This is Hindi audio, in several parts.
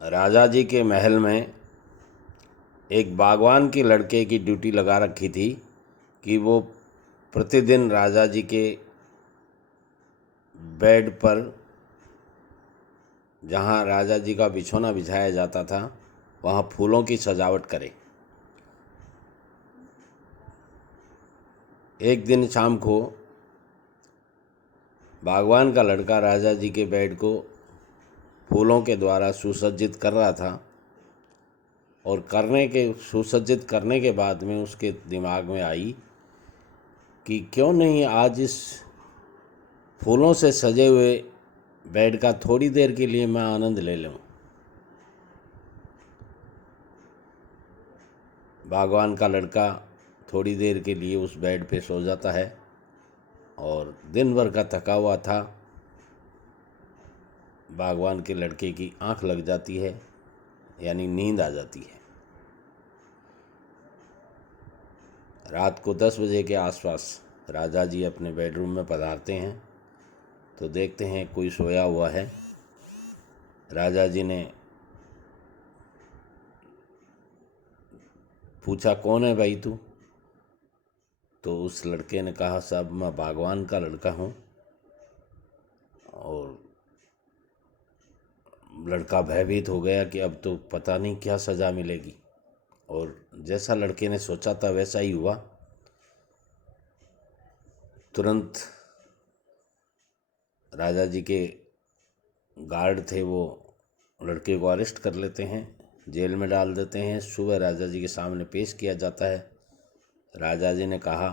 राजा जी के महल में एक बागवान के लड़के की ड्यूटी लगा रखी थी कि वो प्रतिदिन राजा जी के बेड पर, जहाँ राजा जी का बिछौना बिछाया जाता था, वहाँ फूलों की सजावट करे। एक दिन शाम को बागवान का लड़का राजा जी के बेड को फूलों के द्वारा सुसज्जित कर रहा था और सुसज्जित करने के बाद में उसके दिमाग में आई कि क्यों नहीं आज इस फूलों से सजे हुए बेड का थोड़ी देर के लिए मैं आनंद ले लूं। बागवान का लड़का थोड़ी देर के लिए उस बेड पे सो जाता है और दिन भर का थका हुआ था। बागवान के लड़के की आंख लग जाती है, यानी नींद आ जाती है। रात को 10 बजे के आसपास राजा जी अपने बेडरूम में पधारते हैं तो देखते हैं कोई सोया हुआ है। राजा जी ने पूछा, कौन है भाई तू? तो उस लड़के ने कहा, साहब मैं बागवान का लड़का हूँ। और लड़का भयभीत हो गया कि अब तो पता नहीं क्या सज़ा मिलेगी। और जैसा लड़के ने सोचा था वैसा ही हुआ। तुरंत राजा जी के गार्ड थे, वो लड़के को अरेस्ट कर लेते हैं, जेल में डाल देते हैं। सुबह राजा जी के सामने पेश किया जाता है। राजा जी ने कहा,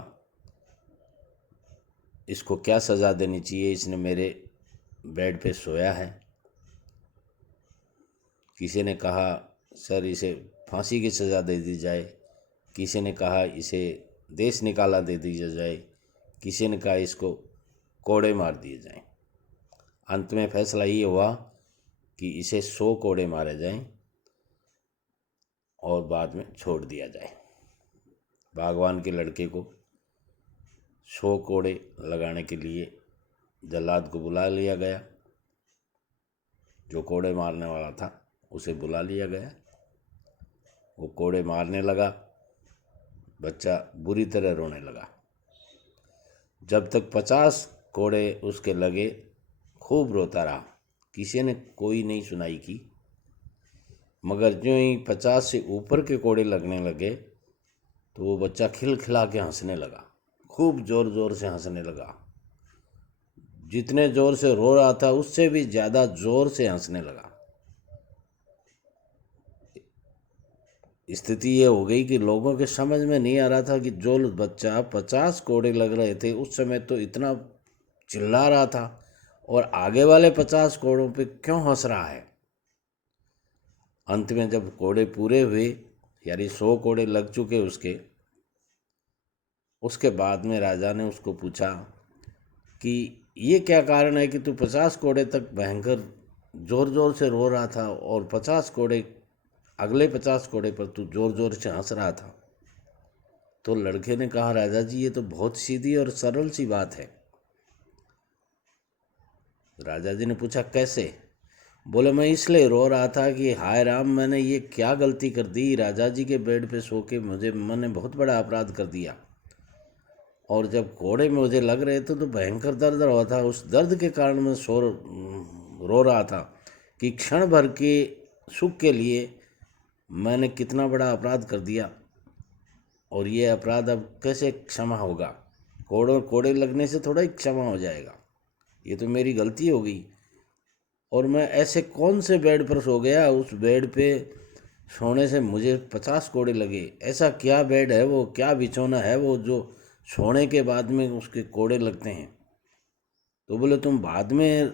इसको क्या सज़ा देनी चाहिए? इसने मेरे बेड पे सोया है। किसी ने कहा, सर इसे फांसी की सज़ा दे दी जाए। किसी ने कहा इसे देश निकाला दे दिया जाए। किसी ने कहा इसको कोड़े मार दिए जाएं। अंत में फैसला ये हुआ कि इसे 100 कोड़े मारे जाएं और बाद में छोड़ दिया जाए। बागवान के लड़के को 100 कोड़े लगाने के लिए जल्लाद को बुला लिया गया। जो कोड़े मारने वाला था उसे बुला लिया गया। वो कोड़े मारने लगा। बच्चा बुरी तरह रोने लगा। जब तक 50 कोड़े उसके लगे खूब रोता रहा। किसी ने कोई नहीं सुनाई की। मगर जो ही 50 से ऊपर के कोड़े लगने लगे तो वो बच्चा खिलखिला के हंसने लगा। खूब ज़ोर ज़ोर से हंसने लगा। जितने ज़ोर से रो रहा था उससे भी ज़्यादा ज़ोर से हंसने लगा। स्थिति ये हो गई कि लोगों के समझ में नहीं आ रहा था कि जो बच्चा 50 कोड़े लग रहे थे उस समय तो इतना चिल्ला रहा था और आगे वाले 50 कोड़ों पे क्यों हंस रहा है। अंत में जब कोड़े पूरे हुए, यानी 100 कोड़े लग चुके उसके बाद में राजा ने उसको पूछा कि ये क्या कारण है कि तू 50 कोड़े तक भयंकर ज़ोर ज़ोर से रो रहा था और 50 कोड़े, अगले 50 कोड़े पर तू ज़ोर ज़ोर से हंस रहा था। तो लड़के ने कहा, राजा जी ये तो बहुत सीधी और सरल सी बात है। राजा जी ने पूछा, कैसे? बोले, मैं इसलिए रो रहा था कि हाय राम, मैंने ये क्या गलती कर दी। राजा जी के बेड पे सो के मैंने बहुत बड़ा अपराध कर दिया। और जब कोड़े मुझे लग रहे थे तो भयंकर दर्द रहा था। उस दर्द के कारण मैं रो रहा था कि क्षण भर के सुख के लिए मैंने कितना बड़ा अपराध कर दिया और ये अपराध अब कैसे क्षमा होगा। कोड़े लगने से थोड़ा ही क्षमा हो जाएगा। ये तो मेरी गलती हो गई। और मैं ऐसे कौन से बेड पर सो गया, उस बेड पे सोने से मुझे 50 कोड़े लगे। ऐसा क्या बेड है वो, क्या बिछौना है वो जो सोने के बाद में उसके कोड़े लगते हैं? तो बोले, तुम बाद में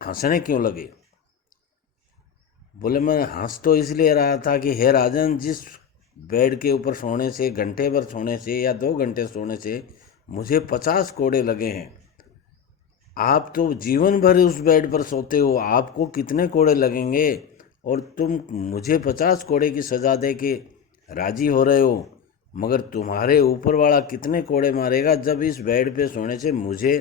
हंसने क्यों लगे? बोले, मैं हंस तो इसलिए रहा था कि हे राजन, जिस बेड के ऊपर सोने से, घंटे भर सोने से या 2 घंटे सोने से मुझे 50 कोड़े लगे हैं, आप तो जीवन भर उस बेड पर सोते हो, आपको कितने कोड़े लगेंगे? और तुम मुझे 50 कोड़े की सज़ा दे के राजी हो रहे हो, मगर तुम्हारे ऊपर वाला कितने कोड़े मारेगा जब इस बेड पे सोने से मुझे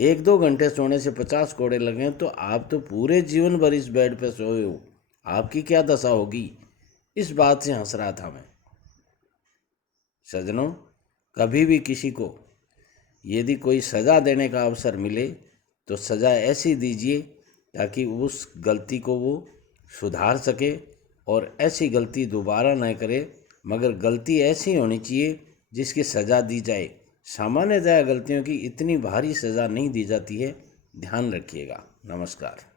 1-2 घंटे सोने से 50 कोड़े लगे। तो आप तो पूरे जीवन भर इस बेड पे सोए हो आपकी क्या दशा होगी, इस बात से हंस रहा था मैं। सज्जनों, कभी भी किसी को यदि कोई सज़ा देने का अवसर मिले तो सज़ा ऐसी दीजिए ताकि उस गलती को वो सुधार सके और ऐसी गलती दोबारा न करे, मगर गलती ऐसी होनी चाहिए जिसकी सज़ा दी जाए। सामान्यतः गलतियों की इतनी भारी सज़ा नहीं दी जाती है, ध्यान रखिएगा। नमस्कार।